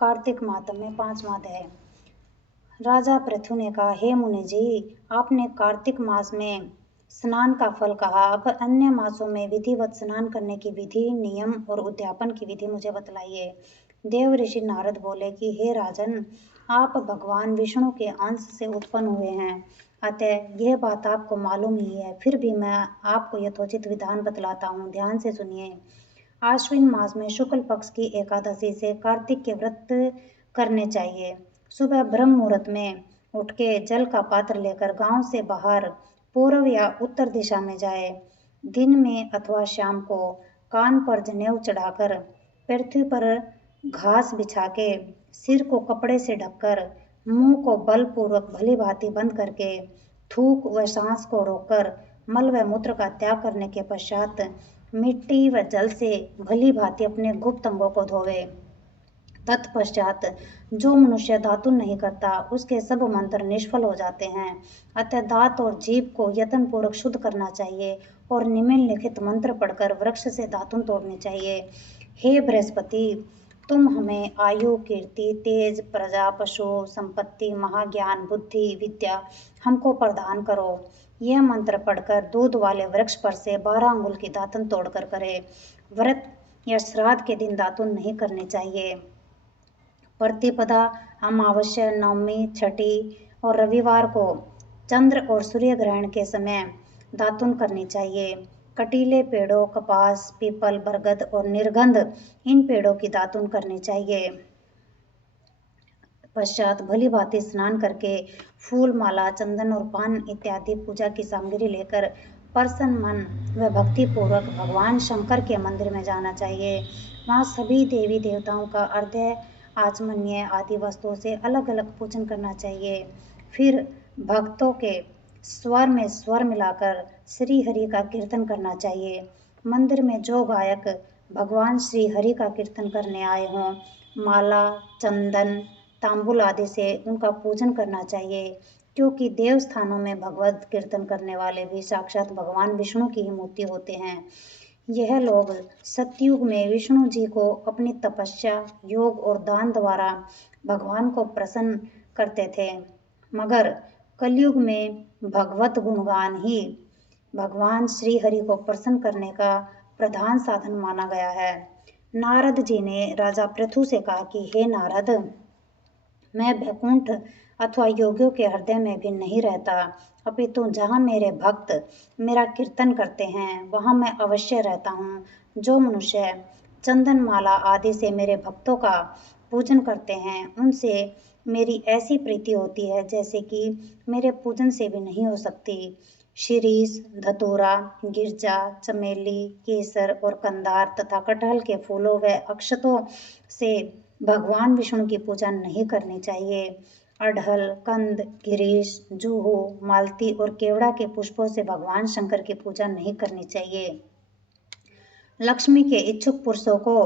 कार्तिक मातम में 5वां अध्याय। राजा पृथु ने कहा, हे मुनि जी, आपने कार्तिक मास में स्नान का फल कहा, अब अन्य मासों में विधिवत स्नान करने की विधि, नियम और उद्यापन की विधि मुझे बतलाइए। देव ऋषि नारद बोले कि हे राजन, आप भगवान विष्णु के अंश से उत्पन्न हुए हैं, अतः यह बात आपको मालूम ही है, फिर भी मैं आपको यथोचित विधान बतलाता हूँ, ध्यान से सुनिए। आश्विन मास में शुक्ल पक्ष की एकादशी से कार्तिक के व्रत करने चाहिए। सुबह ब्रह्म मुहूर्त में उठ के जल का पात्र लेकर गांव से बाहर पूर्व या उत्तर दिशा में जाए। दिन में अथवा शाम को कान पर जनेऊ चढ़ाकर, पृथ्वी पर घास बिछा के, सिर को कपड़े से ढककर, मुंह को बलपूर्वक भली भांति बंद करके, थूक व सांस को रोककर, मल व मूत्र का त्याग करने के पश्चात मिट्टी व जल से भली भांति अपने गुप्त अंगों को धोवे। तत्पश्चात जो मनुष्य दातुन नहीं करता, उसके सब मंत्र निष्फल हो जाते हैं। अतः दांत और जीभ को यत्न पूर्वक शुद्ध करना चाहिए और निम्नलिखित मंत्र पढ़कर वृक्ष से दातुन तोड़ने चाहिए। हे बृहस्पति, तुम हमें आयु, कीर्ति, तेज, प्रजा, पशु, संपत्ति, महाज्ञान, बुद्धि, विद्या हमको प्रदान करो। यह मंत्र पढ़कर दूध वाले वृक्ष पर से 12 अंगुल की दातुन तोड़कर करे। व्रत या श्राद्ध के दिन दातुन नहीं करने चाहिए। प्रतिपदा, अमावस्या, नवमी, छठी और रविवार को चंद्र और सूर्य ग्रहण के समय दातुन करनी चाहिए। कटीले पेड़ों, कपास, पीपल, बरगद और निर्गंध, इन पेड़ों की दातुन करनी चाहिए। पश्चात भली भांति स्नान करके फूल, माला, चंदन और पान इत्यादि पूजा की सामग्री लेकर प्रसन्न मन व भक्ति पूर्वक भगवान शंकर के मंदिर में जाना चाहिए। वहाँ सभी देवी देवताओं का अर्घ्य, आचमनीय आदि वस्तुओं से अलग अलग पूजन करना चाहिए। फिर भक्तों के स्वर में स्वर मिलाकर श्री हरि का कीर्तन करना चाहिए। मंदिर में जो गायक भगवान श्री हरि का कीर्तन करने आए हों, माला, चंदन, तांबुल आदि से उनका पूजन करना चाहिए, क्योंकि देव स्थानों में भगवत कीर्तन करने वाले भी साक्षात भगवान विष्णु की ही मूर्ति होते हैं। यह लोग सतयुग में विष्णु जी को अपनी तपस्या, योग और दान द्वारा भगवान को प्रसन्न करते थे, मगर कलयुग में भगवत गुणगान ही भगवान श्री हरि को प्रसन्न करने का प्रधान साधन माना गया है। नारद जी ने राजा पृथु से कहा कि हे नारद, मैं वैकुंठ अथवा योगियों के हृदय में भी नहीं रहता, अपितु जहाँ मेरे भक्त मेरा कीर्तन करते हैं वहाँ मैं अवश्य रहता हूँ। जो मनुष्य चंदन माला आदि से मेरे भक्तों का पूजन करते हैं, उनसे मेरी ऐसी प्रीति होती है जैसे कि मेरे पूजन से भी नहीं हो सकती। शिरीष, धतूरा, गिरजा, चमेली, केसर और कंदार तथा कटहल के फूलों व अक्षतों से भगवान विष्णु की पूजा नहीं करनी चाहिए। अड़हल, कंद, गिरीश, जूहू, मालती और केवड़ा के पुष्पों से भगवान शंकर की पूजा नहीं करनी चाहिए। लक्ष्मी के इच्छुक पुरुषों को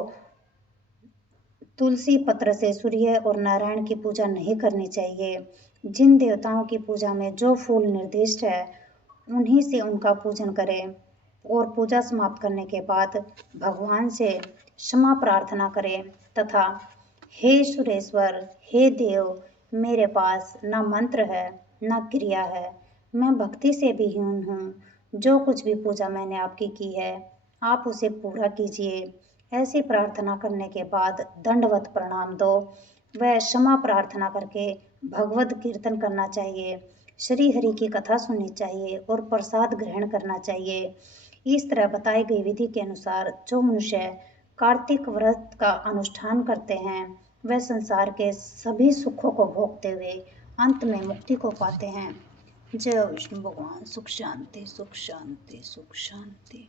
तुलसी पत्र से सूर्य और नारायण की पूजा नहीं करनी चाहिए। जिन देवताओं की पूजा में जो फूल निर्दिष्ट है, उन्हीं से उनका पूजन करें और पूजा समाप्त करने के बाद भगवान से क्षमा प्रार्थना करें तथा हे सुरेश्वर, हे देव, मेरे पास न मंत्र है न क्रिया है, मैं भक्ति से भी हीन हूँ। जो कुछ भी पूजा मैंने आपकी की है, आप उसे पूरा कीजिए। ऐसी प्रार्थना करने के बाद दंडवत प्रणाम दो व क्षमा प्रार्थना करके भगवत कीर्तन करना चाहिए, श्री हरि की कथा सुननी चाहिए और प्रसाद ग्रहण करना चाहिए। इस तरह बताई गई विधि के अनुसार जो मनुष्य कार्तिक व्रत का अनुष्ठान करते हैं, वह संसार के सभी सुखों को भोगते हुए अंत में मुक्ति को पाते हैं। जय विष्णु भगवान। सुख शांति, सुख शांति, सुख शांति।